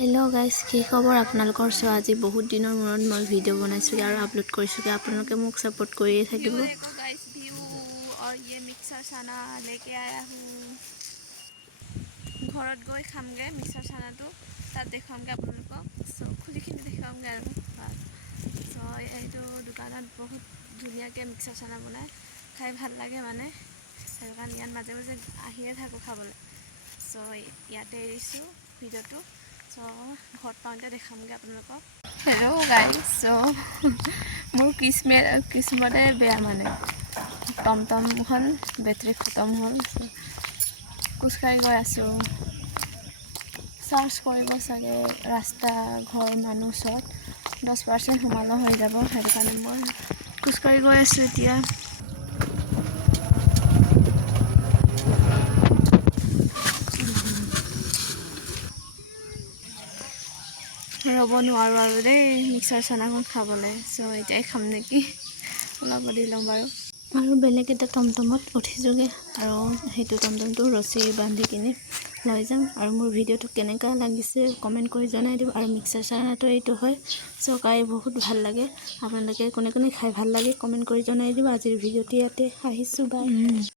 hello guys की खबर আপোনালোকৰ so আজি বহুত দিনৰ মূৰত মই ভিডিও বনাইছো আৰু আপলোড কৰিছো যে আপোনালোকে মোক সাপোৰ্ট কৰিয়ে থাকিব गाइस व्यू और ये मिक्सर खाना लेके आया हूं घरत गई खामगे मिक्सर खानाটো তাত দেখামগে আপোনালোকক সো খুলিখিনি দেখামগে আৰু সো এইটো দোকানত বহুত ধুনিয়াকে মিক্সৰ খানা বনায় খাই ভাল লাগে মানে সেইকাৰণ ইয়াত মাজে মাজে আহিয়ে থাকো খাবলৈ সো ইয়াতে এৰিছো ভিডিওটো সো ঘৰত পাওঁতে দেখামগে আপোনালোকক হেল্ল গাইস সো মোৰ কিসমতে বেয়া মানে টমটমখন বেটাৰি খতম হ'ল কুছকাই গৈ আছো চাৰ্জ কৰিব চাগে ৰাস্তা ঘৰ মানুহ সব 10% সোমালো হৈ যাব সেইকাৰণে মই কুছকাই গৈ আছো এতিয়া ৰব নোৱাৰো আৰু দেই মিক্সাৰ চানাখন খাবলৈ সো এতিয়াই খাম নেকি অলপ দি লম বাৰু আৰু বেলেগ এটা টমটমত উঠিছোগে আৰু হেতু টমটমটো ৰছী বান্ধি কিনে লৈ যাম আৰু মোৰ ভিডিওটো কেনেকা লাগিছে কমেন্ট কৰি জনাই দিব আৰু মিক্সাৰ চানাটো এইটো হয় সো খাই বহুত ভাল লাগে আপোনালোকে কোনে কোনে খাই ভাল লাগে কমেন্ট কৰি জনাই দিব আজিৰ ভিডিওটি ইয়াতে আহিছো বাই